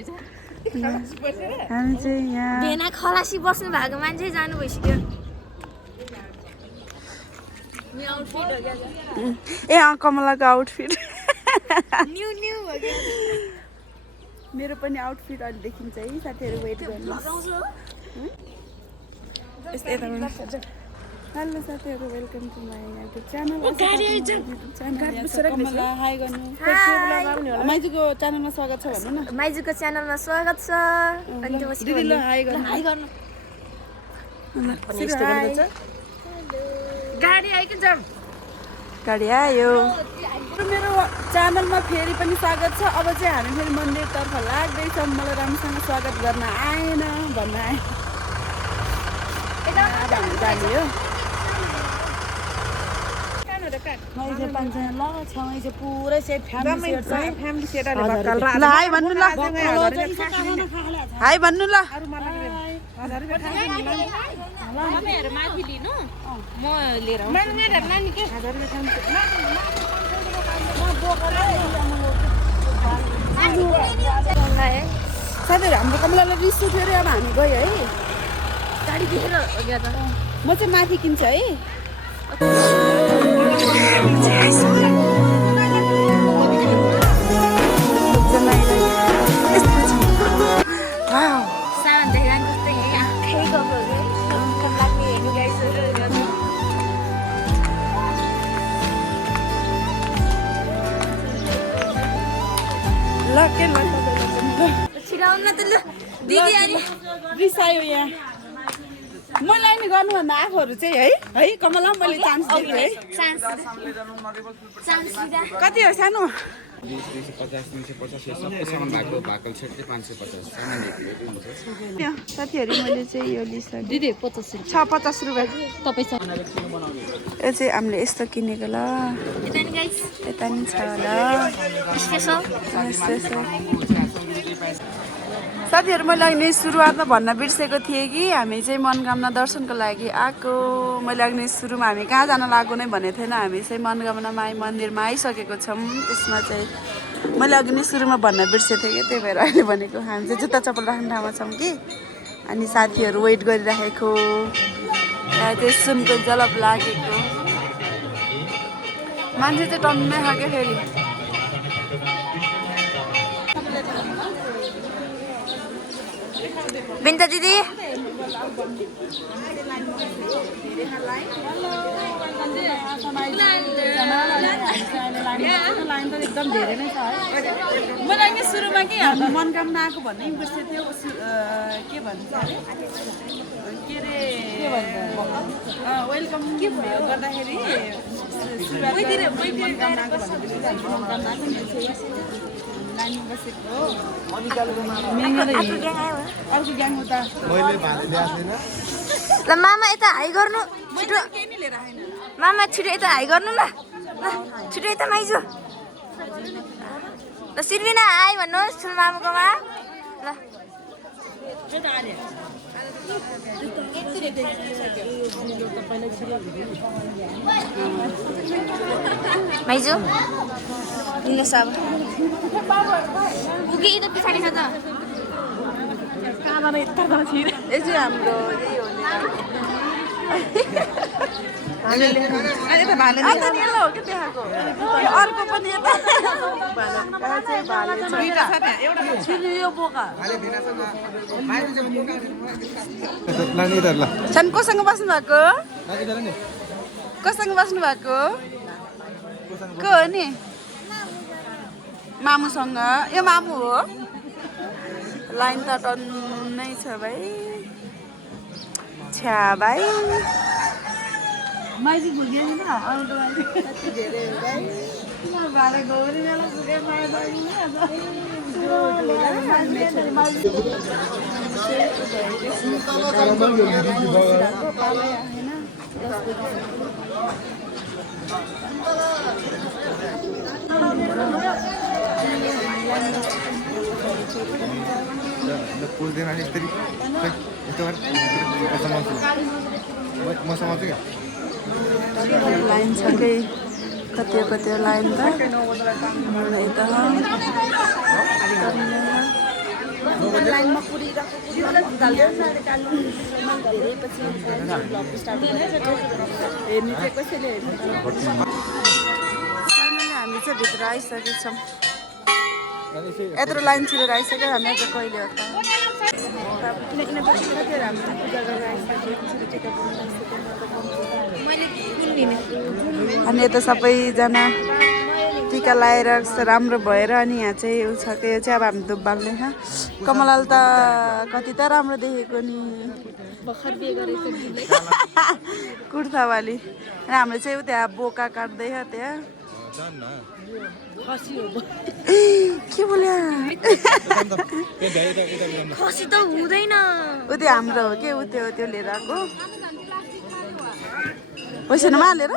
हामी चाहिँ यहाँ भेना खलासी बस्नु भएको मान्छे जानु भइसक्यो ए कमलाको आउटफिट न्यू न्यू भयो मेरो पनि आउटफिट अहिले देखिन्छ है साथीहरू वेट गर्नुहोस् हेलो साथीहरू welcome to my YouTube channel कमला हाई गर्नु माइजूको च्यानलमा स्वागत छ भन्नु न माइजूको च्यानलमा स्वागत छ अनि दिदीले हाई गर्नु गाडी आइकन जाम गाडी आयो मेरो च्यानलमा फेरि पनि स्वागत छ अब चाहिँ हामी फेरि मन्दिरतर्फ लाग्दैछौँ मलाई राम्रोसँग स्वागत गर्न आएन भन्न आएँ जाने हो पुरै सेट फ्यामिली सेट हाई भन्नु ल हाई भन्नु ल माथि लिनु म लिएर साथीहरू हाम्रो कमलालाई रिस उठ्यो अरे अब हामी गयो है गाडी देखेर म चाहिँ माथि किन्छु है रिसायो यहाँ मलाई नि गर्नुभन्दा आफूहरू चाहिँ है कमला मैले चान्स दिएको है कति हो सानो 250 साथीहरू मैले चाहिँ यो लिइसकेँ दिदी 50 छ 50 रुपियाँ तपाईसँग यो चाहिँ हामीले यस्तो किनेको ल यता नि छ ल साथीहरू मैले अघि सुरुवातमा भन्न बिर्सेको थिएँ कि हामी चाहिँ मनोकामना दर्शनको लागि आएको मैले अघि सुरुमा हामी कहाँ जान लागेको नै भनेको थिएन हामी चाहिँ मनोकामना माई मन्दिरमा आइसकेको छौँ त्यसमा चाहिँ मैले अघि नै सुरुमा भन्न बिर्सेको थिएँ कि त्यही भएर अहिले भनेको हामी चाहिँ जुत्ता चप्पल राख्ने ठाउँमा छौँ कि अनि साथीहरू वेट गरिराखेको त्यो सुनको जलप लागेको मान्छे चाहिँ टन्नै खायो फेरि बिन्ता दिदी लाइन त एकदम धेरै नै छ है मैले अहिले सुरुमा के हाम्रो मनोकामना आएको भन्ने बिर्सेको थियो के भन्छ के अरे वेलकम के भयो गर्दाखेरि लाइनमा बसेको अर्को ग्याङ उता ल मामा यता हाई गर्नु छिटो मामा छिटो यता हाई गर्नु ल छिटो यता माइजू ल सिर्विना हाई भन्नुहोस् मामाकोमा ल माइजू हिँड्नुहोस् अब पुगे त पछाडि छ त यो चाहिँ हाम्रो यही हो अर्को पनि कोसँग बस्नु भएको कोसँग बस्नु भएको को हो नि मामुसँग यो मामु हो लाइन त टन्नै छ भाइ छ्या भाइ माइजी भुल्यो नि त धेरै हो भाइ भाडा गौरी मेला पुगे लाइन छ कि कति लाइन त यता लाइनमा हामी चाहिँ भित्र आइसकेको छौँ यत्रो लाइन छिरेर आइसक्यो हामी आज कहिले हो अनि यता सबैजना टिका लगाएर राम्रो भएर अनि यहाँ चाहिँ उ छ कि यो चाहिँ अब हामी धुप बाल्ने कमलाल त कति त राम्रो देखेको नि कुर्तावाली अनि हाम्रो चाहिँ उ त्यहाँ बोका काट्दैछ त्यहाँ के बोल्यो खसी त हुँदैन उ त्यो हाम्रो हो के उ त्यो लिएर आएको पैसामा हालेर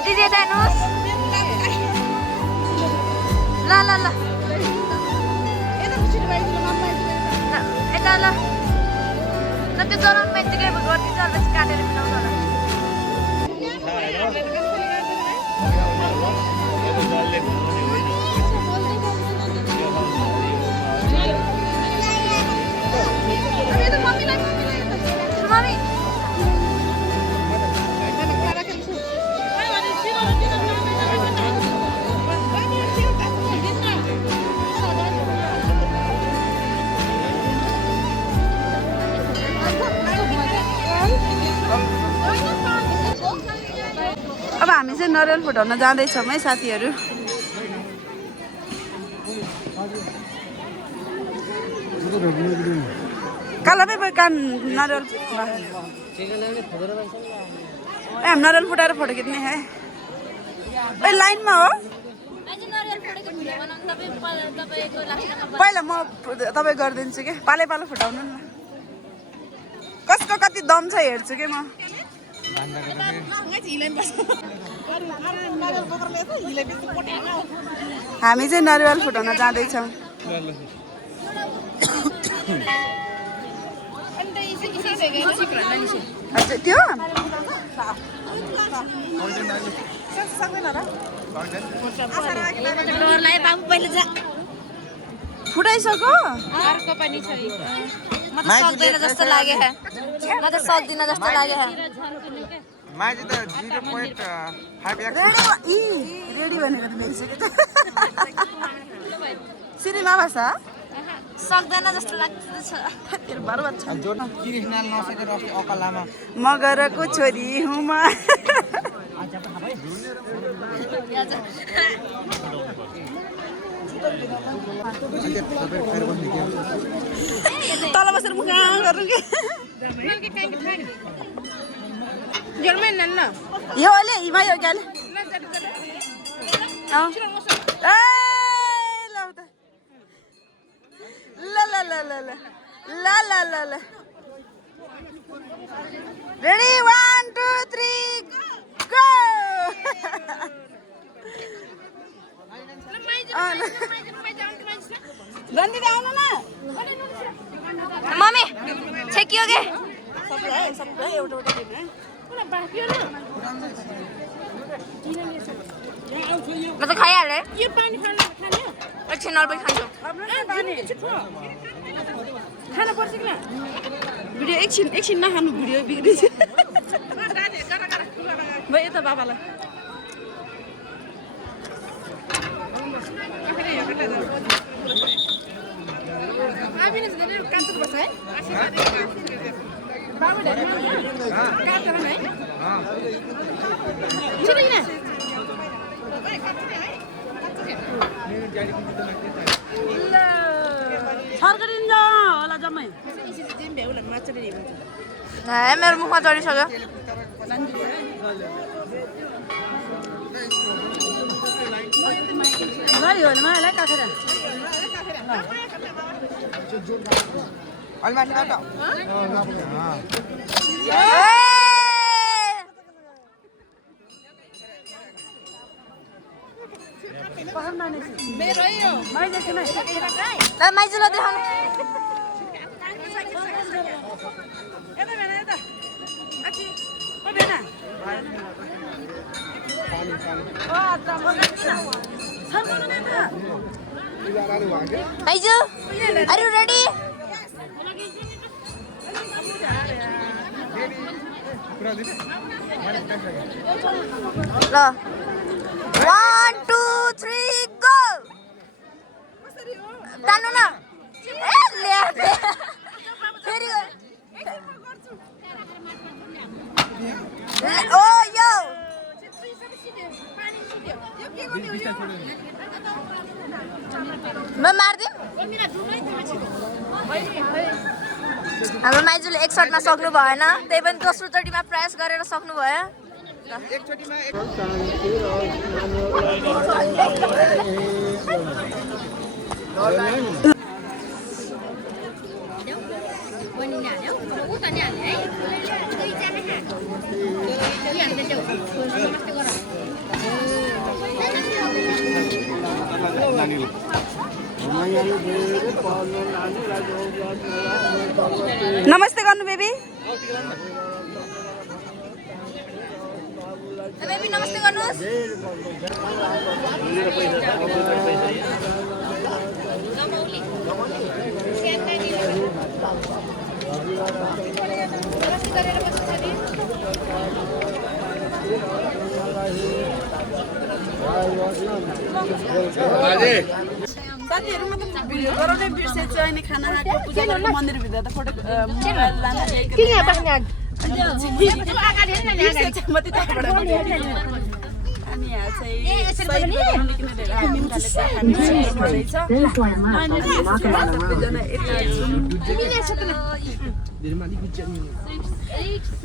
दिदी यता हेर्नुहोस् ल ल ल यता ल त्यो जनाउनु यत्तिकै गरिदिन्छ अलि काटेर मिलाउँछ होला मम्मी अब हामी चाहिँ नरिवल फुटाउन जाँदैछौँ है साथीहरू कालामै भयो कान नरिवल हामी नरिवल फुटाएर फोटो खिच्ने है लाइनमा हो पहिला म तपाईँ गरिदिन्छु कि पालै पालो फुटाउनु न कसको कति दम छ हेर्छु कि म हामी चाहिँ नरिवल फुटाउन जाँदैछौँ हजुर त्यो फुटाइसक्यो म त सक्दैन जस्तो लाग्यो म त सक्दिनँ जस्तो लाग्यो माथि त 0.5x रेडी भनेको त भइसक्यो सिनेमा भाषा सक्दैन जस्तो लाग्छ तेरो बर्बाद छ किरिसनाल नसकेर अस्ति अकलामा मगरको छोरी हुँ म तल बसेर मुख गरौँ कि यो अहिले हिमा यो क्या ल ल ल ल ल ल ल ल ल रेडी 1 2 3 रन्दिता आउनु न मम्मी छेकियो के सबै एउटा एउटा दिनु म त खाइहालेँ एकछिन अरू पनि खान्छु खाना पर्छ कि भिडियो एकछिन नखानु भिडियो बिग्रिन्छ म यता बाबालाई छर्करिन्छ होला जम्मै मेरो मुखमा चढिसक्यो अलि माथि काट माइजूलाई देखाउनु माइजू आर यु रेडी ल 1 2 3 गो तान्नु न ए ल्या फेरि ओ यो म मार्दिम हाम्रो माइजूले एक सर्टमा सक्नु भएन त्यही पनि दोस्रो चोटिमा प्रयास गरेर सक्नु भयो नमस्ते गर्नु बेबी बेबी नमस्ते गर्नुहोस् साथीहरू म त भिडियो गराउँदै बिर्सेछु अहिले खाना खाएको पूजा गरेर मन्दिरभित्र त फोटो म त्यताबाट अनि यहाँ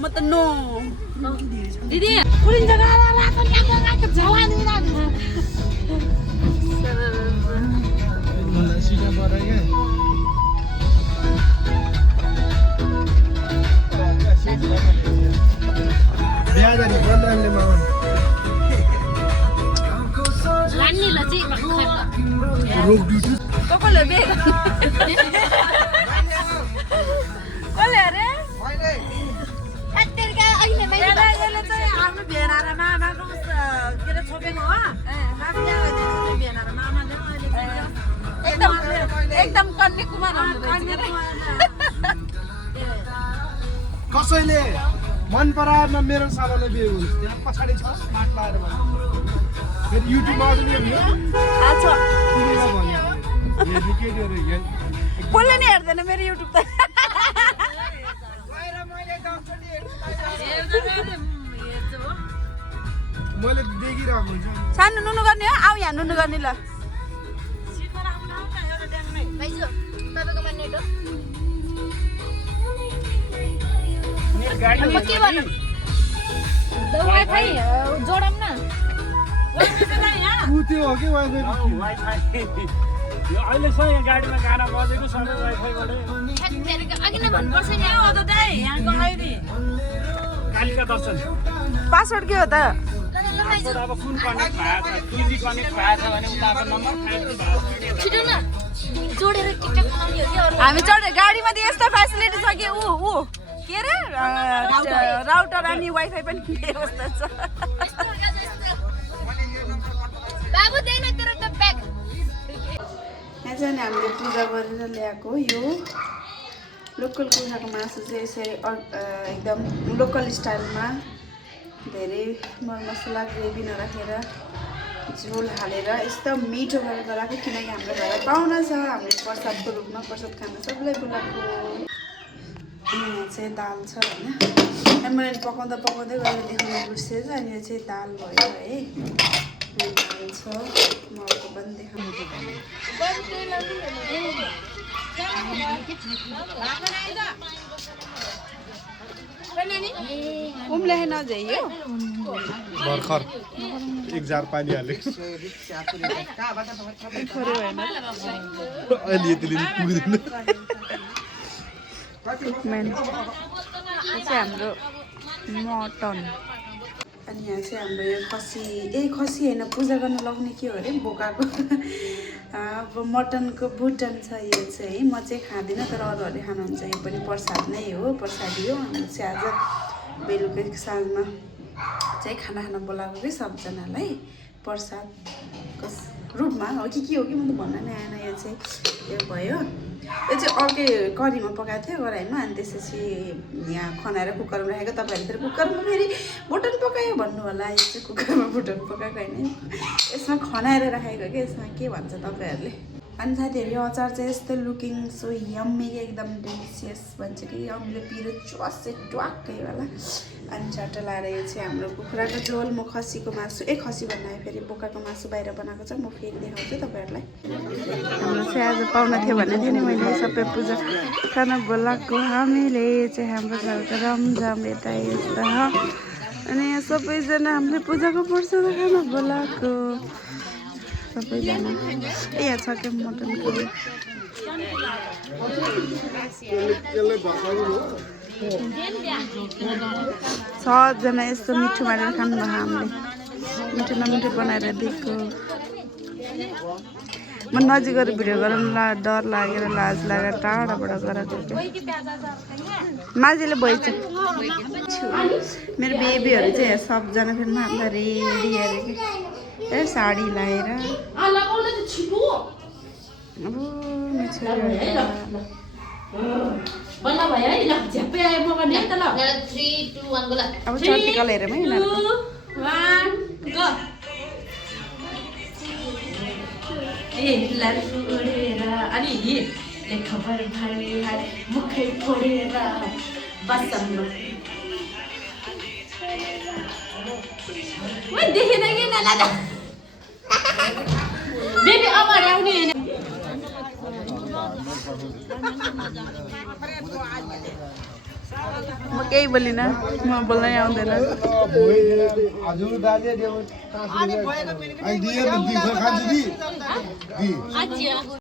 म त नो दिदी एकदम कन्याकुमारी कसैले मन पराएन मेरो सामानले बिहे हुन्छ त्यहाँ पछाडि छ स्मार्ट लाएर भन्नु फेरि युट्युबमा पनि कसले नि हेर्दैन मेरो युट्युब त मैले देखिरहेको हुन्छ सानो नुनु गर्ने हो आऊ यहाँ नुनु गर्ने ल भाइजू तपाईकोमा नेट हो के भन्नु वाइफाई जोडम न त्यो हो कि वाइफाई यो अहिलेसम्म यहाँ गाडीमा गाना बजेको सबै वाइफाईबाटै अघि नै भन्नुपर्छ नि हो त दाइ यहाँको आइडी कालिका दर्शन पासवर्ड के हो त अब कुन कनेक्ट भएको छ 2G कनेक्ट भएको छ भने उताको नम्बर 5G भएको छ छिटो न जोडेर टिकटक बनाउने हो कि अरू हामी चढ्ने गाडीमा त यस्तो फेसिलिटी छ कि ऊ के अरे राउटर अनि वाइफाई पनि व्यवस्था छ बाबु देन तेरो त ब्याग यहाँ चाहिँ हामीले पूजा गरेर ल्याएको यो लोकल कुखुराको मासु चाहिँ यसरी एकदम लोकल स्टाइलमा धेरै मरमसला ग्रेभी नराखेर झोल हालेर यस्तो मिठो गरेर गराएको किनकि हाम्रो घरमा पाहुना छ हामीले प्रसादको रूपमा प्रसाद खान सबैलाई बोलाएको यहाँ चाहिँ दाल छ होइन अनि मैले पकाउँदा पकाउँदै गएर देखाउन बिर्सेछ अनि यो चाहिँ दाल भयो है दाल छ मको पनि देखाउनु उम्ले नजाइयो भर्खर एक जार पानी हालेको अहिले यति दिन पुग्दैन हाम्रो मटन अनि यहाँ चाहिँ हाम्रो यो खसी होइन पूजा गर्न लाग्ने के हो अरे बोकाको अब मटनको बुटन छ यो चाहिँ म चाहिँ खाँदिनँ तर अरूहरूले खानुहुन्छ यो पनि प्रसाद नै हो प्रसादी हो हामी चाहिँ आज बेलुकै साँझमा चाहिँ खाना खान बोलाएको कि सबजनालाई प्रसादको रूपमा हो कि के हो कि म त भन्न नै आएन यो चाहिँ यो भयो यो चाहिँ अर्कै करीमा पकाएको थियो कराईमा अनि त्यसपछि यहाँ खनाएर कुकरमा राखेको तपाईँहरूले फेरि कुकरमा फेरि बुटन पकायो भन्नु होला यो चाहिँ कुकरमा बुटन पकाएको होइन यसमा खनाएर राखेको कि यसमा के भन्छ तपाईँहरूले अनि साथीहरू यो अचार चाहिँ यस्तो लुकिङ सो यम्मी एकदम डेलिसियस भन्छ कि यम्मीले पिरो च्वासे ट्वाक्कै होला अनि चट्ट लाएर यो चाहिँ हाम्रो कुखुराको झोल म खसीको मासु खसी बनाएँ फेरि बोकाको मासु बाहिर बनाएको छ म फेरि देखाउँछु तपाईँहरूलाई हाम्रो चाहिँ आज पाहुना थियो भने थियो नि मैले सबै पूजा खाना बोलाएको हामीले चाहिँ हाम्रो घरको रमझम यता यता अनि यहाँ सबैजना हामीले पूजाको प्रसाद खाना बोलाएको सबैजना यहाँ छ के मटनको सबजना यस्तो मिठो मारेर खानुभयो हामीले मिठो नमिठो बनाएर दिएको म नजिकबाट भिडियो गराउनु डर लागेर लाज लागेर टाढाबाट गराएको माझीले भइन्छ मेरो बेबीहरू चाहिँ यहाँ सबजना फेरि माग्दा रेडी अरे कि साडी लगाएर अब चर्तिकल हेरौँ है म केही बोलिनँ म बोल्नै आउँदैन हजुर दाले